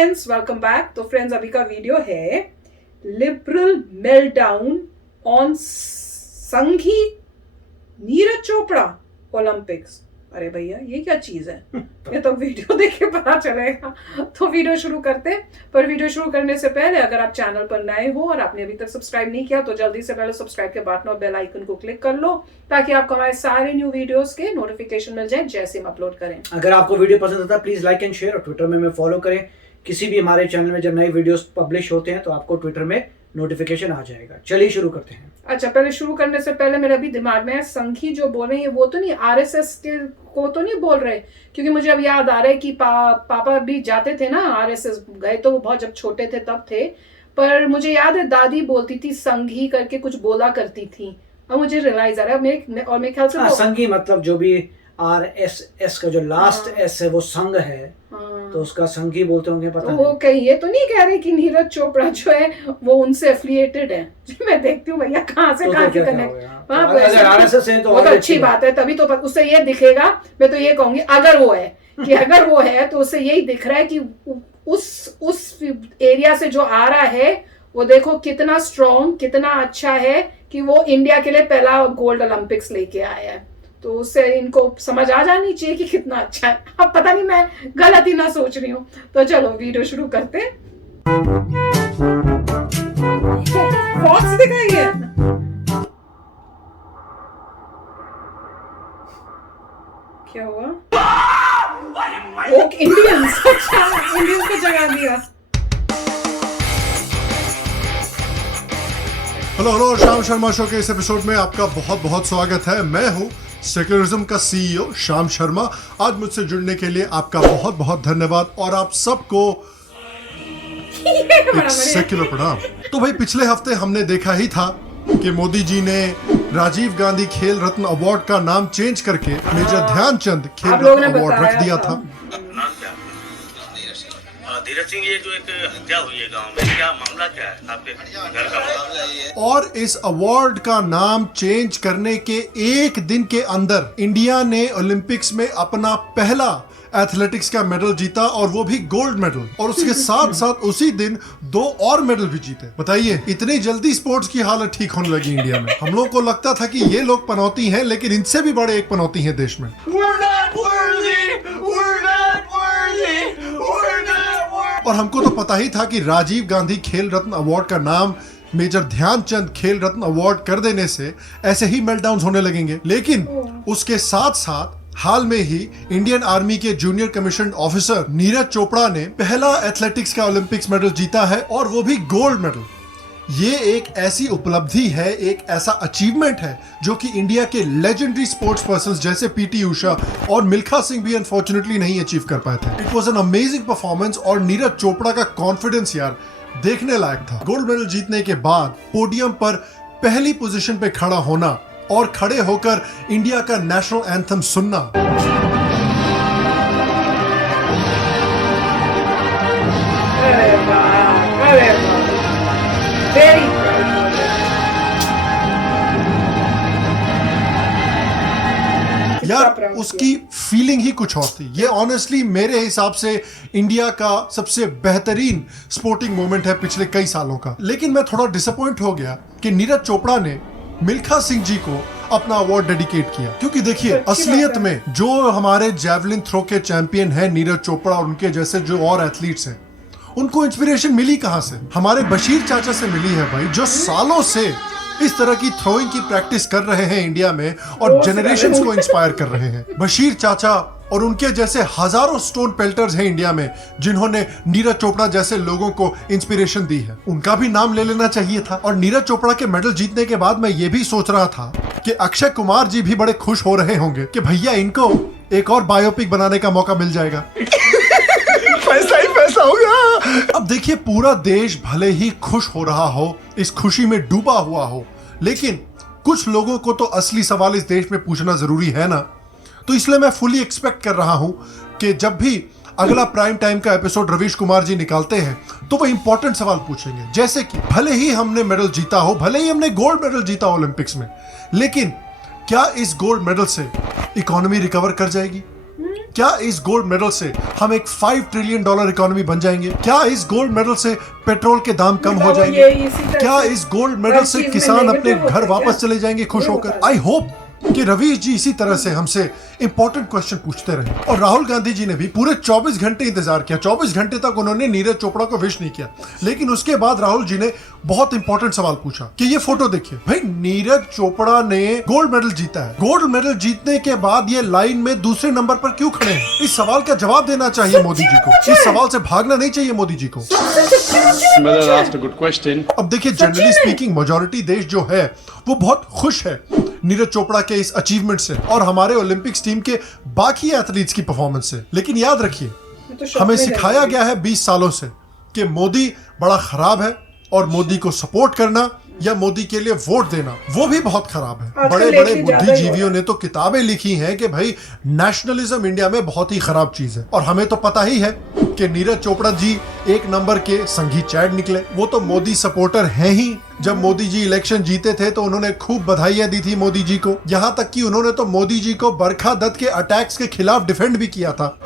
Friends, welcome back. तो friends, अभी का वीडियो है लिबरल मेल्टडाउन ऑन संगी नीरज चोपड़ा ओलंपिक्स। अरे भैया, ये क्या चीज है? ये तो वीडियो देख के पता चलेगा। तो वीडियो शुरू करते। पर वीडियो शुरू करने से पहले अगर आप चैनल पर नए हो और आपने अभी तक सब्सक्राइब नहीं किया तो जल्दी से पहले सब्सक्राइब के बटन और बेल आइकन को क्लिक कर लो ताकि आपको हमारे सारे न्यू वीडियोस के नोटिफिकेशन मिल जाए जैसे हम अपलोड करें। अगर आपको वीडियो पसंद आता है प्लीज लाइक एंड शेयर और ट्विटर में हमें फॉलो करें। किसी भी हमारे चैनल में जब नए वीडियोस पब्लिश होते हैं तो आपको ट्विटर में नोटिफिकेशन आ जाएगा। चलिए शुरू करते हैं। अच्छा, पहले शुरू करने से पहले मेरा भी दिमाग में है, संघी जो बोल रहे हैं वो तो नहीं आरएसएस के को तो नहीं बोल रहे? क्योंकि मुझे अब याद आ रहा है कि पापा भी जाते थे ना आरएसएस। गए तो वो बहुत जब छोटे थे तब थे, पर मुझे याद है दादी बोलती थी संघी करके कुछ बोला करती थी। अब मुझे रियलाइज आ रहा है और मेरे ख्याल से संघी मतलब जो भी आरएसएस का जो लास्ट एस है वो संघ है, तो उसका संघी बोलते होंगे। पता वो कहीं ये तो नहीं कह रहे कि नीरज चोपड़ा जो है वो उनसे एफिलिएटेड है? मैं देखती हूँ भैया कहाँ से कनेक्ट। आरएसएस है तो अच्छी बात है, तभी तो उससे ये दिखेगा। मैं तो ये कहूंगी अगर वो है कि अगर वो है तो उससे यही दिख रहा है कि उस एरिया से जो आ रहा है वो देखो कितना स्ट्रॉन्ग, कितना अच्छा है कि वो इंडिया के लिए पहला गोल्ड ओलंपिक्स लेके आया है। तो उससे इनको समझ आ जानी चाहिए कि कितना अच्छा है। अब पता नहीं मैं गलत ही ना सोच रही हूँ। तो चलो वीडियो शुरू करते। फॉक्स दिखाई है। क्या हुआ? Okay, Indians. अच्छा, इंडियंस को जगा दिया। हेलो, श्याम शर्मा शो के इस एपिसोड में आपका बहुत बहुत स्वागत है। मैं हूँ सेक्युलरिज्म का सीईओ श्याम शर्मा। आज मुझसे जुड़ने के लिए आपका बहुत बहुत धन्यवाद और आप सबको एक सेक्युलर प्रणाम। तो भाई, पिछले हफ्ते हमने देखा ही था कि मोदी जी ने राजीव गांधी खेल रत्न अवार्ड का नाम चेंज करके मेजर ध्यानचंद खेल रत्न अवार्ड रख दिया था। धीरज सिंह, ये जो एक हत्या हुई है गांव में, क्या मामला क्या है? आपके घर का मामला? और इस अवार्ड का नाम चेंज करने के एक दिन के अंदर इंडिया ने ओलंपिक्स में अपना पहला एथलेटिक्स का मेडल जीता, और वो भी गोल्ड मेडल। और उसके साथ साथ उसी दिन 2 और मेडल भी जीते। बताइए, इतनी जल्दी स्पोर्ट्स की हालत ठीक होने लगी इंडिया में। हम लोग को लगता था कि ये लोग पनौती हैं, लेकिन इनसे भी बड़े एक पनौती हैं देश में। और हमको तो पता ही था कि राजीव गांधी खेल रत्न अवार्ड का नाम मेजर ध्यानचंद खेल रत्न अवार्ड कर देने से ऐसे ही मेल्टडाउन होने लगेंगे। लेकिन उसके साथ साथ हाल में ही इंडियन आर्मी के junior commission officer Neeraj Chopra ने पहला एथलेटिक्स का ओलंपिक्स मेडल जीता है, और वो भी गोल्ड मेडल। ये एक ऐसी उपलब्धि है, एक ऐसा अचीवमेंट है जो कि इंडिया के लेजेंडरी स्पोर्ट्स पर्संस जैसे पीटी उषा और मिल्खा सिंह भी अनफॉर्चुनेटली नहीं अचीव कर पाए थे। It was an amazing performance, और नीरज चोपड़ा का कॉन्फिडेंस यार देखने लायक था। गोल्ड मेडल जीतने के बाद पोडियम पर पहली पोजीशन पे खड़ा होना और खड़े होकर इंडिया का नेशनल एंथम सुनना, यार उसकी फीलिंग ही कुछ और थी। ये ऑनेस्टली मेरे हिसाब से इंडिया का सबसे बेहतरीन स्पोर्टिंग मोमेंट है पिछले कई सालों का। लेकिन मैं थोड़ा डिसअपॉइंट हो गया कि नीरज चोपड़ा ने मिल्खा सिंह जी को अपना अवार्ड डेडिकेट किया। क्योंकि देखिए, असलियत में जो हमारे जैवलिन थ्रो के चैंपियन हैं नीरज चोपड़ा और उनके जैसे जो और एथलीट्स हैं, उनको इंस्पिरेशन मिली कहां से? हमारे बशीर चाचा से मिली है भाई, जो सालों से इस तरह की थ्रोइंग की प्रैक्टिस कर रहे हैं इंडिया में और जनरेशंस को इंस्पायर कर रहे हैं। बशीर चाचा और उनके जैसे हजारों स्टोन पेल्टर्स हैं इंडिया में जिन्होंने नीरज चोपड़ा जैसे लोगों को इंस्पिरेशन दी है। उनका भी नाम ले लेना चाहिए था। और नीरज चोपड़ा के मेडल जीतने के बाद मैं ये भी सोच रहा था कि अक्षय कुमार जी भी बड़े खुश हो रहे होंगे कि भैया इनको एक और बायोपिक बनाने का मौका मिल जाएगा। पैसा ही पैसा होगा। अब देखिए, पूरा देश भले ही खुश हो रहा हो, इस खुशी में डूबा हुआ हो, लेकिन कुछ लोगों को तो असली सवाल इस देश में पूछना जरूरी है ना। तो इसलिए मैं फुली एक्सपेक्ट कर रहा हूं कि जब भी अगला प्राइम टाइम का एपिसोड रवीश कुमार जी निकालते हैं तो वो इंपॉर्टेंट सवाल पूछेंगे, जैसे कि भले ही हमने मेडल जीता हो, भले ही हमने गोल्ड मेडल जीता हो ओलंपिक्स में, लेकिन क्या इस गोल्ड मेडल से इकोनॉमी रिकवर कर जाएगी? क्या इस गोल्ड मेडल से हम एक $5 ट्रिलियन इकोनॉमी बन जाएंगे? क्या इस गोल्ड मेडल से पेट्रोल के दाम कम हो जाएंगे? क्या इस गोल्ड मेडल से किसान अपने घर वापस चले जाएंगे खुश होकर? आई होप कि रवीश जी इसी तरह से हमसे इंपॉर्टेंट क्वेश्चन पूछते रहे। और राहुल गांधी जी ने भी पूरे 24 घंटे इंतजार किया। 24 घंटे तक उन्होंने नीरज चोपड़ा को विश नहीं किया, लेकिन उसके बाद राहुल जी ने बहुत इंपॉर्टेंट सवाल पूछा कि ये फोटो देखिए भाई, नीरज चोपड़ा ने गोल्ड मेडल जीता है। गोल्ड मेडल जीतने के बाद ये लाइन में दूसरे नंबर पर क्यों खड़े हैं? इस सवाल का जवाब देना चाहिए मोदी जी को। इस सवाल से भागना नहीं चाहिए मोदी जी को। अब देखिए, जनरली स्पीकिंग मेजॉरिटी देश जो है वो बहुत खुश है नीरज चोपड़ा के इस अचीवमेंट से और हमारे ओलंपिक्स टीम के बाकी एथलीट्स की परफॉर्मेंस से। लेकिन याद रखिए, हमें सिखाया गया है 20 सालों से कि मोदी बड़ा खराब है और मोदी को सपोर्ट करना या मोदी के लिए वोट देना वो भी बहुत खराब है। बड़े बड़े बुद्धिजीवियों ने तो किताबें लिखी हैं कि भाई नेशनलिज्म इंडिया में बहुत ही खराब चीज है। और हमें तो पता ही है कि नीरज चोपड़ा जी एक नंबर के संघी चैड निकले। वो तो मोदी सपोर्टर हैं ही। जब मोदी जी इलेक्शन जीते थे तो उन्होंने खूब बधाइयां दी थी मोदी जी को। यहाँ तक कि उन्होंने तो मोदी जी को बरखा दत्त के अटैक्स के खिलाफ डिफेंड भी किया था।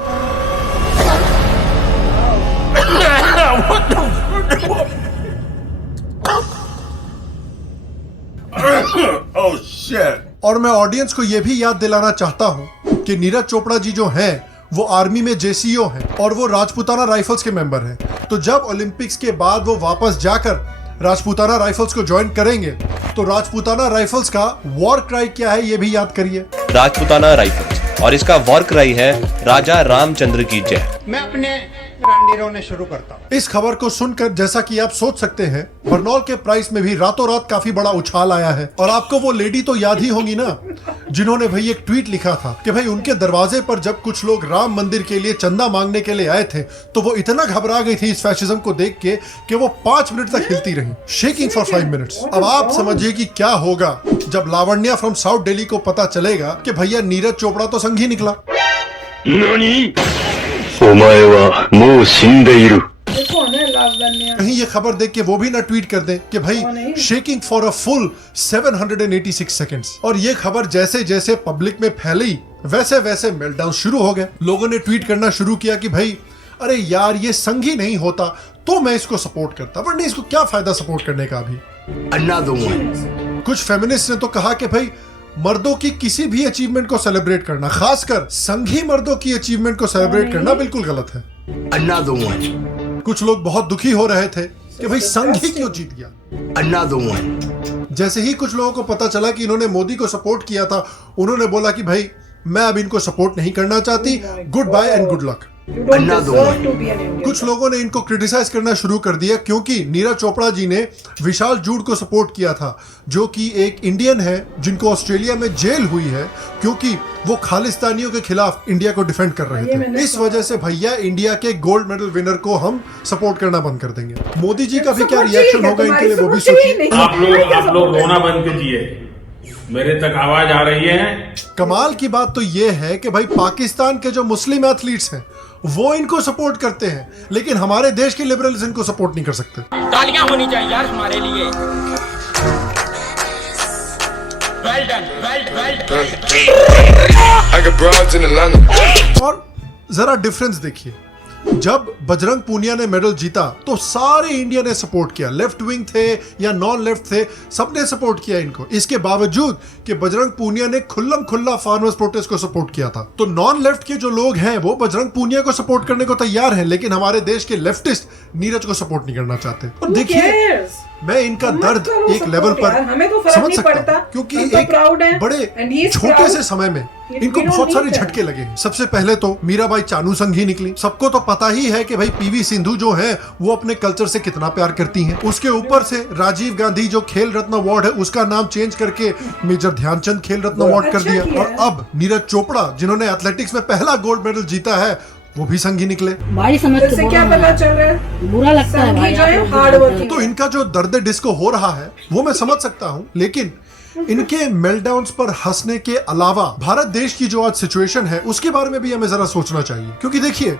Oh shit! और मैं ऑडियंस को यह भी याद दिलाना चाहता हूं कि नीरज चोपड़ा जी जो हैं वो आर्मी में जेसीओ हैं और वो राजपूताना राइफल्स के मेंबर हैं। तो जब ओलंपिक्स के बाद वो वापस जाकर राजपूताना राइफल्स को ज्वाइन करेंगे तो राजपूताना राइफल्स का वॉर क्राई क्या है ये भी याद करिए। राजपूताना राइफल्स और इसका वॉर क्राई है राजा रामचंद्र की जय। मैं अपने रांडीरों ने शुरू करता हूं। इस खबर को सुनकर जैसा कि आप सोच सकते हैं, बर्नौल के प्राइस में भी रातों रात काफी बड़ा उछाल आया है। और आपको वो लेडी तो याद ही होंगी ना, जिन्होंने भाई एक ट्वीट लिखा था कि भाई उनके दरवाजे पर जब कुछ लोग राम मंदिर के लिए चंदा मांगने के लिए आए थे तो वो इतना घबरा गई थी इस फैशिज्म को देख के कि वो 5 मिनट तक हिलती रही, शेकिंग फॉर 5 मिनट्स। अब आप समझिए कि क्या होगा जब लावण्या फ्रॉम साउथ दिल्ली को पता चलेगा कि भैया नीरज चोपड़ा तो संघी निकला। कहीं ये खबर देख के वो भी ना ट्वीट कर दें कि भाई shaking for a full 786 seconds. और ये खबर जैसे जैसे पब्लिक में फैली वैसे वैसे मेल्टडाउन शुरू हो गए। लोगों ने ट्वीट करना शुरू किया कि भाई अरे यार ये संघी नहीं होता तो मैं इसको सपोर्ट करता, वरना इसको क्या फायदा सपोर्ट करने का अभी। कुछ फेमिनिस्ट ने तो कहा कि भाई मर्दों की किसी भी अचीवमेंट को सेलिब्रेट करना, खासकर संघी मर्दों की अचीवमेंट को सेलिब्रेट करना बिल्कुल गलत है। कुछ लोग बहुत दुखी हो रहे थे कि भाई संघ ही क्यों जीत गया। जैसे ही कुछ लोगों को पता चला कि इन्होंने मोदी को सपोर्ट किया था, उन्होंने बोला कि भाई मैं अब इनको सपोर्ट नहीं करना चाहती, goodbye and good luck. कुछ लोगों ने इनको क्रिटिसाइज करना शुरू कर दिया क्योंकि नीरज चोपड़ा जी ने विशाल जूड को सपोर्ट किया था, जो कि एक इंडियन है जिनको ऑस्ट्रेलिया में जेल हुई है क्योंकि वो खालिस्तानियों के खिलाफ इंडिया को डिफेंड कर रहे थे। इस वजह से भैया इंडिया के गोल्ड मेडल विनर को हम सपोर्ट करना बंद कर देंगे। मोदी जी का भी क्या रिएक्शन होगा इनके लिए वो भी सोचिए। आप लोग रोना बंद कीजिए, मेरे तक आवाज आ रही है। कमाल की बात तो ये है कि भाई पाकिस्तान के जो मुस्लिम एथलीट्स हैं वो इनको सपोर्ट करते हैं, लेकिन हमारे देश के लिबरल्स इनको सपोर्ट नहीं कर सकते। तालियां होनी चाहिए यार हमारे लिए। Well done, well done. और जरा डिफरेंस देखिए, जब बजरंग पूनिया ने मेडल जीता तो सारे इंडिया ने सपोर्ट किया, लेफ्ट विंग थे या नॉन लेफ्ट थे, सबने सपोर्ट किया इनको। इसके बावजूद कि बजरंग पूनिया ने खुल्लम खुल्ला फार्मर्स प्रोटेस्ट को सपोर्ट किया था। तो नॉन लेफ्ट के जो लोग हैं वो बजरंग पूनिया को सपोर्ट करने को तैयार हैं, लेकिन हमारे देश के लेफ्टिस्ट नीरज को सपोर्ट नहीं करना चाहते। और देखिए मैं इनका दर्द एक लेवल पर समझ सकता हूं क्योंकि एक बड़े छोटे से समय में इनको बहुत सारे झटके लगे। सबसे पहले तो मीराबाई चानू संघी निकली। सबको तो पता ही है कि भाई पीवी सिंधु जो है वो अपने कल्चर से कितना प्यार करती हैं। उसके ऊपर से राजीव गांधी जो खेल रत्न अवार्ड है उसका नाम चेंज करके मेजर ध्यानचंद खेल रत्न अवार्ड कर दिया। और अब नीरज चोपड़ा जिन्होंने एथलेटिक्स में पहला गोल्ड मेडल जीता है वो भी संघी निकले। भाई समझ तो क्या पता चल रहा है, बुरा लगता है भाई। हार्ड वर्किंग तो इनका जो दर्द डिस्को हो रहा है वो मैं समझ सकता हूँ, लेकिन इनके मेल्टडाउन्स पर हंसने के अलावा भारत देश की जो आज सिचुएशन है उसके बारे में भी हमें जरा सोचना चाहिए। क्योंकि देखिए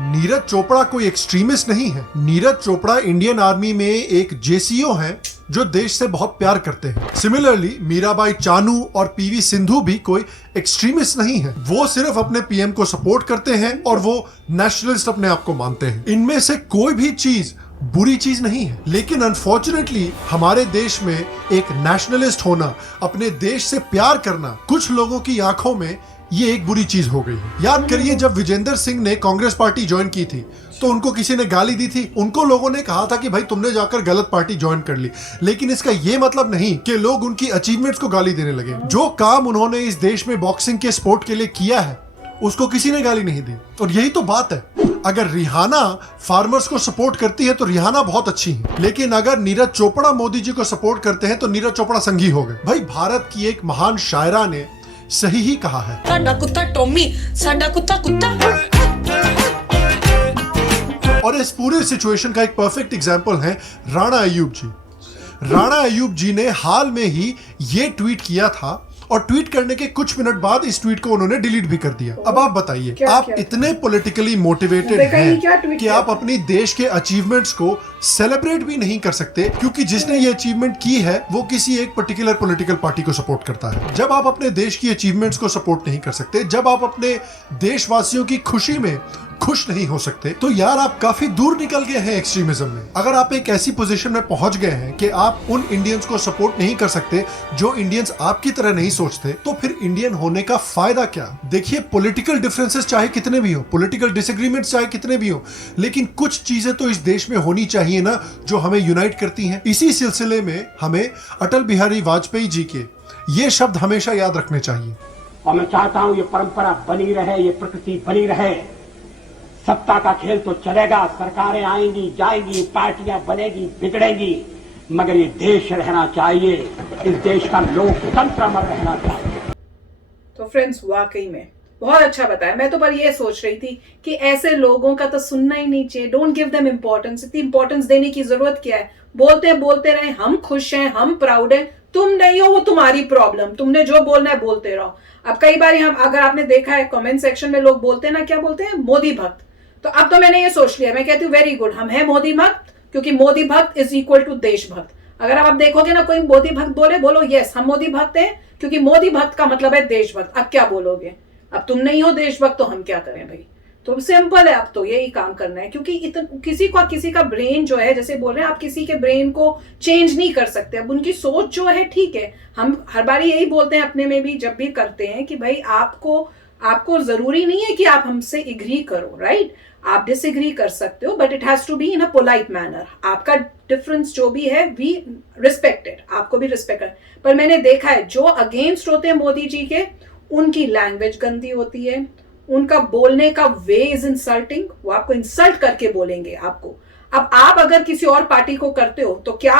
नीरज चोपड़ा कोई एक्सट्रीमिस्ट नहीं है। नीरज चोपड़ा इंडियन आर्मी में एक जेसीओ हैं जो देश से बहुत प्यार करते हैं। सिमिलरली मीराबाई चानू और पीवी सिंधु भी कोई एक्सट्रीमिस्ट नहीं है, वो सिर्फ अपने पीएम को सपोर्ट करते हैं और वो नेशनलिस्ट अपने आप को मानते हैं। इनमें से कोई भी चीज बुरी चीज नहीं है, लेकिन अनफॉर्चुनेटली हमारे देश में एक नेशनलिस्ट होना, अपने देश से प्यार करना, कुछ लोगों की आंखों में ये एक बुरी चीज हो गई है। याद करिए जब विजेंद्र सिंह ने कांग्रेस पार्टी ज्वाइन की थी तो उनको किसी ने गाली दी थी, उनको लोगों ने कहा था कि भाई तुमने जाकर गलत पार्टी ज्वाइन कर ली, लेकिन इसका ये मतलब नहीं कि लोग उनकी अचीवमेंट्स को गाली देने लगे। जो काम उन्होंने इस देश में बॉक्सिंग के स्पोर्ट के लिए किया है उसको किसी ने गाली नहीं दी। और यही तो बात है, अगर रिहाना फार्मर्स को सपोर्ट करती है तो रिहाना बहुत अच्छी है, लेकिन अगर नीरज चोपड़ा मोदी जी को सपोर्ट करते हैं तो नीरज चोपड़ा संघी हो गए। भाई भारत की एक महान शायरा ने सही ही कहा है, साडा कुत्ता टॉमी, साडा कुत्ता कुत्ता। और इस पूरे सिचुएशन का एक परफेक्ट एग्जांपल है राणा अय्यूब जी। राणा अय्यूब जी ने हाल में ही ये ट्वीट किया था और ट्वीट करने के कुछ मिनट बाद इस ट्वीट को उन्होंने डिलीट भी कर दिया। अब आप बताइए, आप इतने पॉलिटिकली मोटिवेटेड हैं कि आप अपनी देश के अचीवमेंट्स को सेलिब्रेट भी नहीं कर सकते क्योंकि जिसने ये अचीवमेंट की है वो किसी एक पर्टिकुलर पॉलिटिकल पार्टी को सपोर्ट करता है। जब आप अपने देश की अचीवमेंट्स को सपोर्ट नहीं कर सकते, जब आप अपने देशवासियों की खुशी में खुश नहीं हो सकते, तो यार आप काफी दूर निकल गए हैं एक्सट्रीमिज्म में। अगर आप एक ऐसी पोजीशन में पहुंच गए हैं कि आप उन इंडियंस को सपोर्ट नहीं कर सकते जो इंडियंस आपकी तरह नहीं सोचते, तो फिर इंडियन होने का फायदा क्या? देखिए, पॉलिटिकल डिफरेंसेस चाहे कितने भी हो, पॉलिटिकल डिसएग्रीमेंट्स चाहे कितने भी हो, लेकिन कुछ चीजें तो इस देश में होनी चाहिए ना जो हमें यूनाइट करती हैं। इसी सिलसिले में हमें अटल बिहारी वाजपेयी जी के ये शब्द हमेशा याद रखने चाहिए। और मैं चाहता हूं ये परंपरा बनी रहे, ये प्रकृति बनी रहे। सत्ता का खेल तो चलेगा, सरकारें आएंगी जाएंगी, पार्टियां बनेगी बिगड़ेंगी, मगर ये देश रहना चाहिए, इस देश का लोकतंत्र अमर रहना चाहिए। तो फ्रेंड्स, वाकई में बहुत अच्छा बताया। मैं तो पर ये सोच रही थी कि ऐसे लोगों का तो सुनना ही नहीं चाहिए। Don't give them importance. इतनी इंपॉर्टेंस देने की जरूरत क्या है? बोलते रहे, हम खुश हैं, हम प्राउड हैं। तुम नहीं हो वो तुम्हारी प्रॉब्लम, तुमने जो बोलना है बोलते रहो। अब कई बार हम, अगर आपने देखा है कमेंट सेक्शन में लोग बोलते हैं ना, क्या बोलते हैं? मोदी भक्त। तो अब तो मैंने ये सोच लिया, मैं कहती हूँ वेरी गुड, हम हैं मोदी भक्त, क्योंकि मोदी भक्त इज इक्वल टू देशभक्त। अगर आप देखोगे ना कोई मोदी भक्त बोले, बोलो यस हम मोदी भक्त हैं, क्योंकि मोदी भक्त का मतलब है देशभक्त। अब क्या बोलोगे? अब तुम नहीं हो देशभक्त तो हम क्या करें भाई? तो सिंपल है, अब तो यही काम करना है, क्योंकि किसी का ब्रेन जो है, जैसे बोल रहे हैं आप, किसी के ब्रेन को चेंज नहीं कर सकते। अब उनकी सोच जो है, ठीक है, हम हर बार यही बोलते हैं अपने में भी जब भी करते हैं कि भाई आपको जरूरी नहीं है कि आप हमसे एग्री करो, राइट? आप डिसएग्री कर सकते हो, but it has to be in a polite manner. आपका डिफरेंस जो भी है वी रिस्पेक्टेड, आपको भी रिस्पेक्ट कर। पर मैंने देखा है जो अगेंस्ट होते हैं मोदी जी के, उनकी लैंग्वेज गंदी होती है, उनका बोलने का वे इज इंसल्टिंग। वो आपको इंसल्ट करके बोलेंगे आपको। अब आप अगर किसी और पार्टी को करते हो तो क्या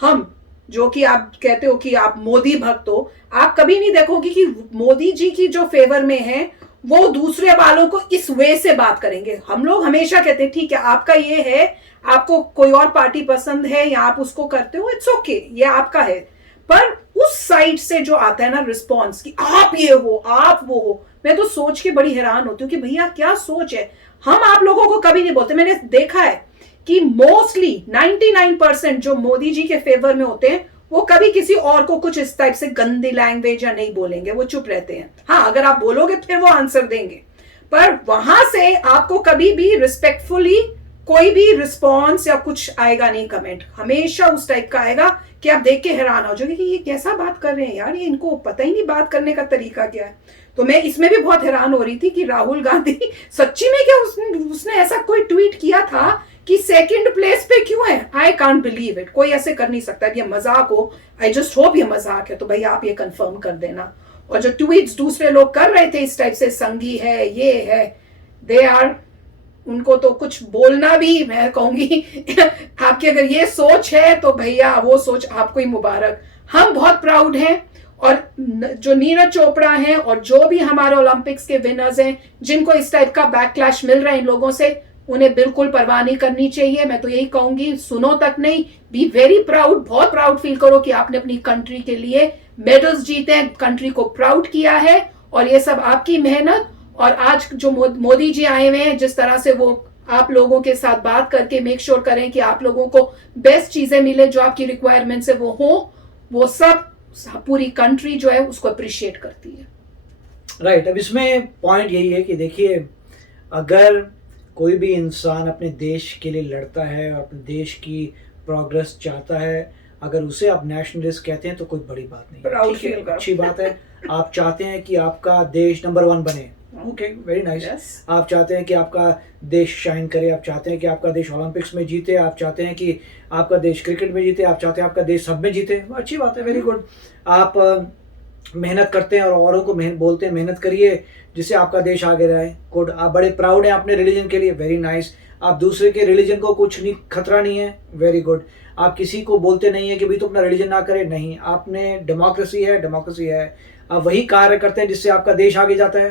हम, जो कि आप कहते हो कि आप मोदी भक्त हो, आप कभी नहीं देखोगे कि मोदी जी की जो फेवर में है वो दूसरे वालों को इस वे से बात करेंगे। हम लोग हमेशा कहते हैं ठीक है, आपका ये है, आपको कोई और पार्टी पसंद है या आप उसको करते हो, इट्स ओके, ये आपका है। पर उस साइड से जो आता है ना रिस्पॉन्स कि आप ये हो, आप वो हो, मैं तो सोच के बड़ी हैरान होती हूँ कि भैया क्या सोच है। हम आप लोगों को कभी नहीं बोलते। मैंने देखा है कि मोस्टली 99% जो मोदी जी के फेवर में होते हैं वो कभी किसी और को कुछ इस टाइप से गंदी लैंग्वेज या नहीं बोलेंगे, वो चुप रहते हैं। हाँ, अगर आप बोलोगे फिर वो आंसर देंगे, पर वहां से आपको कभी भी रिस्पेक्टफुली कोई भी रिस्पॉन्स या कुछ आएगा नहीं, कमेंट हमेशा उस टाइप का आएगा कि आप देख के हैरान हो जाओगे कि ये कैसा बात कर रहे हैं यार, ये इनको पता ही नहीं बात करने का तरीका क्या है। तो मैं इसमें भी बहुत हैरान हो रही थी कि राहुल गांधी सच्ची में क्या उसने ऐसा कोई ट्वीट किया था कि सेकंड प्लेस पे क्यों है? I can't believe it. कोई ऐसे कर नहीं सकता। ये मजाक हो, आई जस्ट होप ये मजाक है, तो भाई आप ये कंफर्म कर देना। और जो ट्वीट्स दूसरे लोग कर रहे थे इस टाइप से, संगी है, ये है, दे आर, उनको तो कुछ बोलना भी, मैं कहूंगी आपकी अगर ये सोच है तो भैया वो सोच आपको ही मुबारक। हम बहुत प्राउड हैं, और जो नीरज चोपड़ा हैं और जो भी हमारे ओलंपिक्स के विनर्स हैं, जिनको इस टाइप का बैकलैश मिल रहा है इन लोगों से, उन्हें बिल्कुल परवाह नहीं करनी चाहिए। मैं तो यही कहूंगी, सुनो तक नहीं, बी वेरी प्राउड, बहुत प्राउड फील करो कि आपने अपनी कंट्री के लिए मेडल्स जीते हैं, कंट्री को प्राउड किया है, और ये सब आपकी मेहनत। और आज जो मोदी जी आए हुए हैं, जिस तरह से वो आप लोगों के साथ बात करके मेक श्योर करें कि आप लोगों को बेस्ट चीजें मिले, जो आपकी रिक्वायरमेंट्स है वो हो। वो सब पूरी कंट्री जो है उसको अप्रिशिएट करती है। राइट। अब इसमें पॉइंट यही है कि देखिए, अगर कोई भी इंसान अपने देश के लिए लड़ता है और अपने देश की प्रोग्रेस चाहता है, अगर उसे आप नेशनलिस्ट कहते हैं तो कोई बड़ी बात नहीं, ठीक है, अच्छी बात है। आप चाहते हैं कि आपका देश नंबर 1 बने, ओके, वेरी नाइस। आप चाहते हैं कि आपका देश शाइन करे, आप चाहते हैं कि आपका देश ओलंपिक्स में जीते, आप चाहते हैं कि आपका देश क्रिकेट में जीते, आप चाहते हैं आपका देश सब में जीते, अच्छी बात है, वेरी गुड। आप मेहनत करते हैं और औरों को बोलते हैं मेहनत करिए जिससे आपका देश आगे रहे, गुड। आप बड़े प्राउड हैं अपने रिलीजन के लिए, वेरी नाइस। आप दूसरे के रिलीजन को कुछ नहीं, खतरा नहीं है, वेरी गुड। आप किसी को बोलते नहीं है कि भाई तो अपना रिलीजन ना करे, नहीं, आपने डेमोक्रेसी है, डेमोक्रेसी है, आप वही कार्य करते हैं जिससे आपका देश आगे जाता है,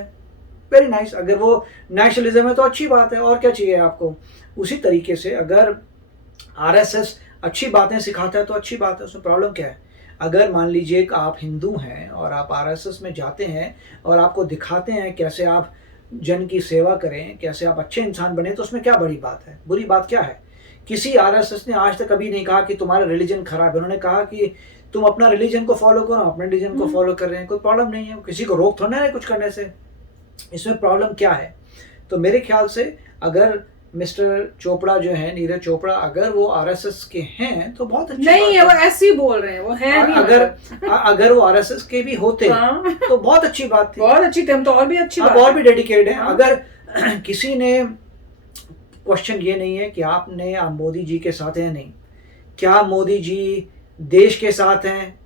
वेरी नाइस। अगर वो नेशनलिज्म है तो अच्छी बात है, और क्या चाहिए आपको। उसी तरीके से अगर आरएसएस अच्छी बातें सिखाता है तो अच्छी बात है, उसमें प्रॉब्लम क्या है। अगर मान लीजिए कि आप हिंदू हैं और आप आरएसएस में जाते हैं और आपको दिखाते हैं कैसे आप जन की सेवा करें, कैसे आप अच्छे इंसान बने, तो उसमें क्या बड़ी बात है, बुरी बात क्या है। किसी आरएसएस ने आज तक कभी नहीं कहा कि तुम्हारा रिलीजन खराब है, उन्होंने कहा कि तुम अपना रिलीजन को फॉलो करो, अपने रिलीजन को फॉलो कर रहे हैं, कोई प्रॉब्लम नहीं है, किसी को रोक थोड़ा है कुछ करने से। इसमें प्रॉब्लम क्या है। तो मेरे ख्याल से अगर मिस्टर चोपड़ा जो है, नीरज चोपड़ा, अगर वो आरएसएस के हैं तो बहुत अच्छी नहीं है, वो ऐसे ही बोल रहे हैं, वो है नहीं। अगर वो आरएसएस के भी होते तो बहुत अच्छी बात थी, बहुत अच्छी थी, हम तो और भी अच्छी बात, और भी डेडिकेटेड हैं। अगर किसी ने क्वेश्चन ये नहीं है कि आप मोदी जी के साथ हैं, नहीं, क्या मोदी जी देश के साथ हैं,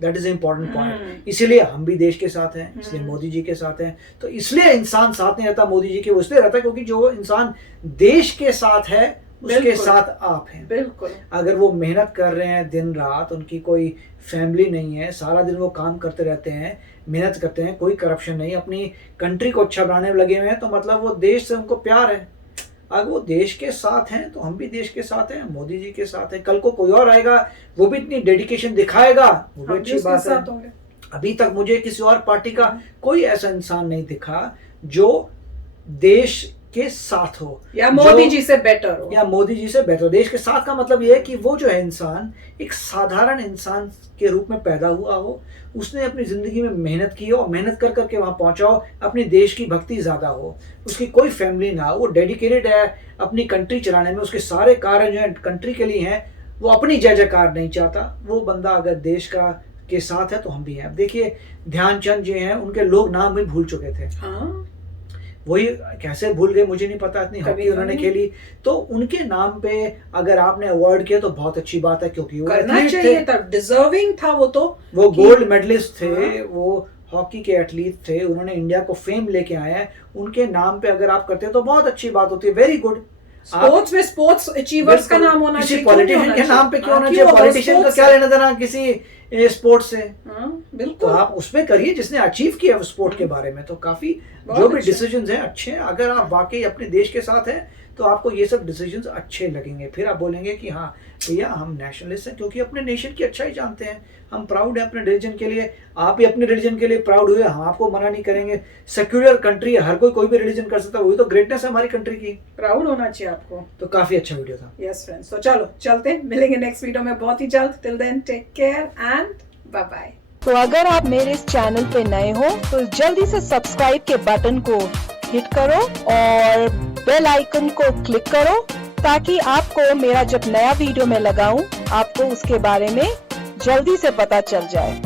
दैट इज इम्पोर्टेंट पॉइंट। इसीलिए हम भी देश के साथ हैं, इसलिए मोदी जी के साथ हैं। तो इसलिए इंसान साथ नहीं रहता मोदी जी के, वो इसलिए रहता है क्योंकि जो इंसान देश के साथ है उसके साथ आप हैं। बिल्कुल। अगर वो मेहनत कर रहे हैं दिन रात, उनकी कोई फैमिली नहीं है, सारा दिन वो काम करते रहते हैं, मेहनत करते हैं, कोई करप्शन नहीं, अपनी कंट्री को अच्छा बनाने में लगे हुए हैं, तो मतलब वो देश से उनको प्यार है। अगर वो देश के साथ हैं तो हम भी देश के साथ हैं, मोदी जी के साथ हैं। कल को कोई और आएगा, वो भी इतनी डेडिकेशन दिखाएगा, वो भी अच्छी बात है। अभी तक मुझे किसी और पार्टी का कोई ऐसा इंसान नहीं दिखा जो देश के साथ हो या मोदी जी से बेटर हो, या मोदी जी से बेटर। देश के साथ का मतलब यह है कि वो जो है इंसान एक साधारण इंसान के रूप में पैदा हुआ हो, उसने अपनी जिंदगी में मेहनत की हो और मेहनत कर करके वहां पहुंचा हो, अपनी देश की भक्ति ज्यादा हो, उसकी कोई फैमिली ना हो, वो डेडिकेटेड है अपनी कंट्री चलाने में, उसके सारे कार्य जो है कंट्री के लिए हैं, वो अपनी जय जयकार नहीं चाहता। वो बंदा अगर देश का के साथ है तो हम भी हैं। अब देखिए ध्यानचंद जी हैं, उनके लोग नाम भी भूल चुके थे, वही कैसे भूल गए मुझे नहीं पता, इतनी हॉकी उन्होंने खेली। तो उनके नाम पे अगर आपने अवार्ड किया तो बहुत अच्छी बात है, क्योंकि वो करना चाहिए था, डिजर्विंग था वो गोल्ड मेडलिस्ट थे, वो हॉकी के एथलीट थे, उन्होंने इंडिया को फेम लेके आए हैं। उनके नाम पे अगर आप करते हैं तो बहुत अच्छी बात होती है, वेरी गुड। स्पोर्ट्स में स्पोर्ट्स अचीवर्स का नाम होना चाहिए, पॉलिटिशियन के नाम पे क्यों होना चाहिए? पॉलिटिशियन का क्या लेना देना किसी स्पोर्ट्स से? बिल्कुल। तो आप उसमें करिए जिसने अचीव किया स्पोर्ट के बारे में। तो काफी जो भी डिसीजंस हैं अच्छे हैं। अगर आप वाकई अपने देश के साथ हैं तो आपको ये सब डिसीजंस अच्छे लगेंगे, फिर आप बोलेंगे कि हाँ भैया हम नेशनलिस्ट हैं, क्योंकि अपने नेशन की अच्छाई जानते हैं, हम प्राउड है अपने रिलीजन के लिए। आप भी अपने रिलीजन के लिए प्राउड हुए, हम आपको मना नहीं करेंगे। सेक्युलर कंट्री है, हर कोई भी रिलीजन कर सकता है, वही तो ग्रेटनेस है हमारी कंट्री की, प्राउड होना चाहिए आपको। तो काफी अच्छा वीडियो था। यस फ्रेंड्स, तो चलो चलते हैं, मिलेंगे नेक्स्ट वीडियो में बहुत ही जल्द। Till then take care and bye bye. तो अगर आप मेरे इस चैनल पे नए हो तो जल्दी से सब्सक्राइब के बटन को हिट करो और बेल आइकन को क्लिक करो, ताकि आपको मेरा जब नया वीडियो मैं लगाऊं आपको उसके बारे में जल्दी से पता चल जाए।